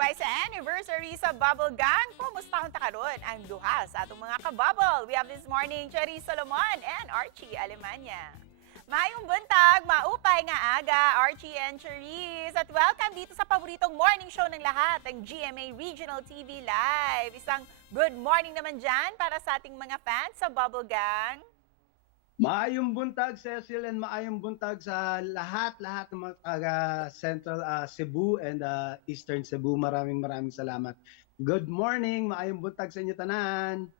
Ubay sa anniversary sa Bubble Gang, kumusta ka karon ang duha sa atong mga kabubble? We have this morning Cherry Solomon and Archie Alemania. Mayong buntag, maupay nga aga, Archie and Cherise. At welcome dito sa paboritong morning show ng lahat, ang GMA Regional TV Live. Isang good morning naman dyan para sa ating mga fans sa Bubble Gang. Maayong buntag, Cecil, and maayong buntag sa lahat ng mga taga Central Cebu and Eastern Cebu. Maraming salamat. Good morning, maayong buntag sa inyo tanan.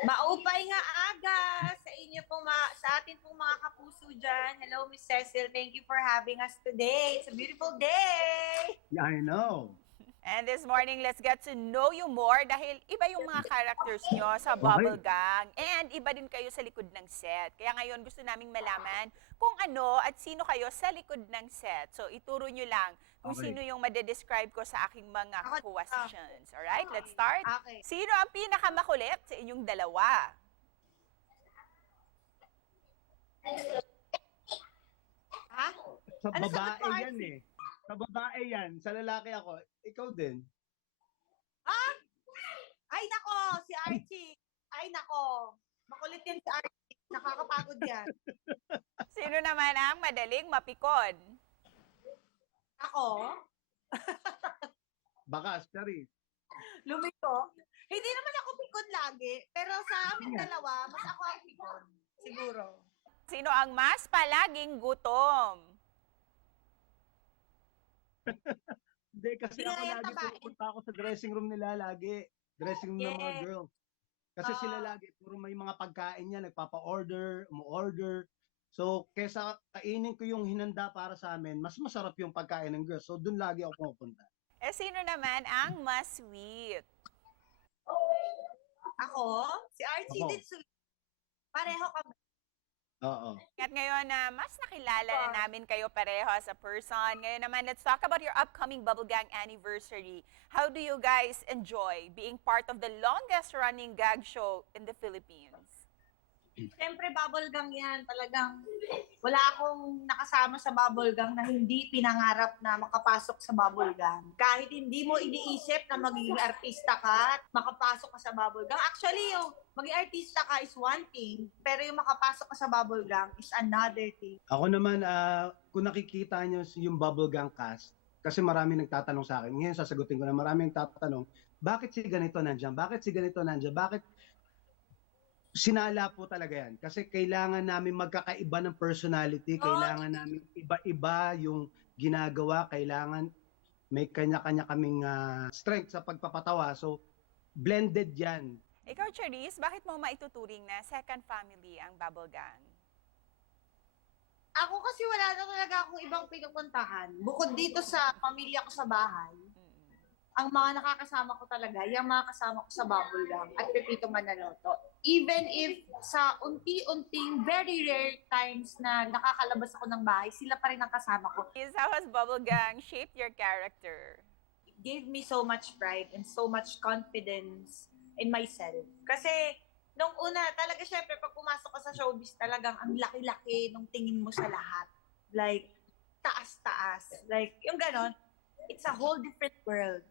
Maupay nga aga sa inyo pong sa atin pong mga kapuso dyan. Hello, Miss Cecil. Thank you for having us today. It's a beautiful day. Yeah, I know. And this morning, let's get to know you more dahil iba yung mga characters nyo sa Bubble Gang and iba din kayo sa likod ng set. Kaya ngayon gusto naming malaman kung ano at sino kayo sa likod ng set. So ituro nyo lang kung sino yung madedescribe ko sa aking mga questions. Alright, let's start. Okay. Sino ang pinakamakulit sa inyong dalawa? Ha? Sa Ano sagot babae mo, yan eh. Sa babae yan. Sa lalaki ako. Ikaw din. Ah? Ay, nako, si Archie. Ay, nako. Makulit yan si Archie. Nakakapagod yan. Sino naman ang madaling mapikon? Ako? Bakas, Charis. Lumiko? Hindi naman ako pikon lagi. Pero sa amin dalawa, mas ako ang pikon. Siguro. Sino ang mas palaging gutom? Hindi, kasi Hindi ako nga yan, lagi babae. pupunta ako sa dressing room nila lagi. Dressing room ng mga Yes. girls. Kasi sila lagi, puro may mga pagkain niya, nagpapa-order, umu-order. So, kesa kainin ko yung hinanda para sa amin, mas masarap yung pagkain ng girls. So, dun lagi ako pupunta. Eh, sino naman ang mas sweet? Ako? Si Archie Ako. din sweet. Pareho kami. Oo. At ngayon na mas nakilala na namin kayo pareho as a person. Ngayon naman, let's talk about your upcoming Bubble Gang anniversary. How do you guys enjoy being part of the longest running gag show in the Philippines? Siyempre, bubble gang yan. Talagang wala akong nakasama sa bubble gang na hindi pinangarap na makapasok sa bubble gang. Kahit hindi mo iniisip na magiging artista ka at makapasok ka sa bubble gang. Actually, yung maging artista ka is one thing, pero yung makapasok ka sa bubble gang is another thing. Ako naman, kung nakikita nyo yung Bubble Gang cast, kasi marami nagtatanong sa akin, ngayon sasagutin ko na marami nagtatanong, bakit si ganito nandiyan? Bakit si ganito nandiyan? Bakit? Sinala po talaga yan. Kasi kailangan namin magkakaiba ng personality, kailangan namin iba-iba yung ginagawa, kailangan may kanya-kanya kaming strength sa pagpapatawa. So, blended yan. Ikaw, Charisse, bakit mo maituturing na second family ang Bubble Gang? Ako kasi wala na talaga akong ibang pinupuntahan. Bukod dito sa pamilya ko sa bahay, ang mga nakakasama ko talaga, yung mga kasama ko sa Bubble Gang at Pepito Manaloto. Even if sa unti-unting, very rare times na nakakalabas ako ng bahay, sila pa rin ang kasama ko. Is how has Bubble Gang shaped your character? It gave me so much pride and so much confidence in myself. Kasi nung una, talaga syempre, pag pumasok ka sa showbiz, talagang ang laki-laki nung tingin mo sa lahat. Like, taas-taas. Like, yung ganon, it's a whole different world.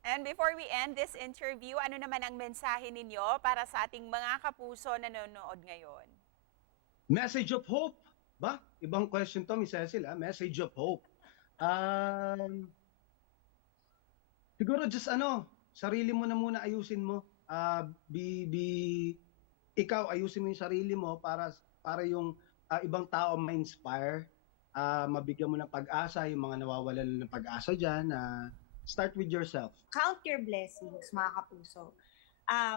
And before we end this interview, ano naman ang mensahe ninyo para sa ating mga kapuso na nanonood ngayon? Message of hope. Ba? Ibang question to, Miss Cecil. Message of hope. Siguro just sarili mo na muna ayusin mo. Ikaw ayusin mo yung sarili mo para yung ibang tao ma-inspire, mabigyan mo ng pag-asa, yung mga nawawalan ng pag-asa dyan. Start with yourself. Count your blessings, mga kapuso.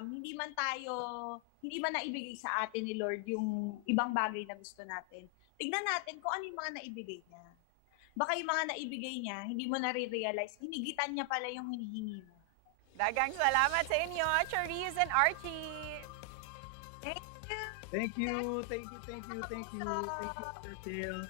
Hindi man naibigay sa atin ni Lord yung ibang bagay na gusto natin. Tignan natin kung ano yung mga naibigay niya. Baka yung mga naibigay niya, hindi mo nare-realize, hinigitan niya pala yung hinihingi mo. Dagang salamat sa inyo, Charisse and Archie! Thank you! Thank you, Cecil.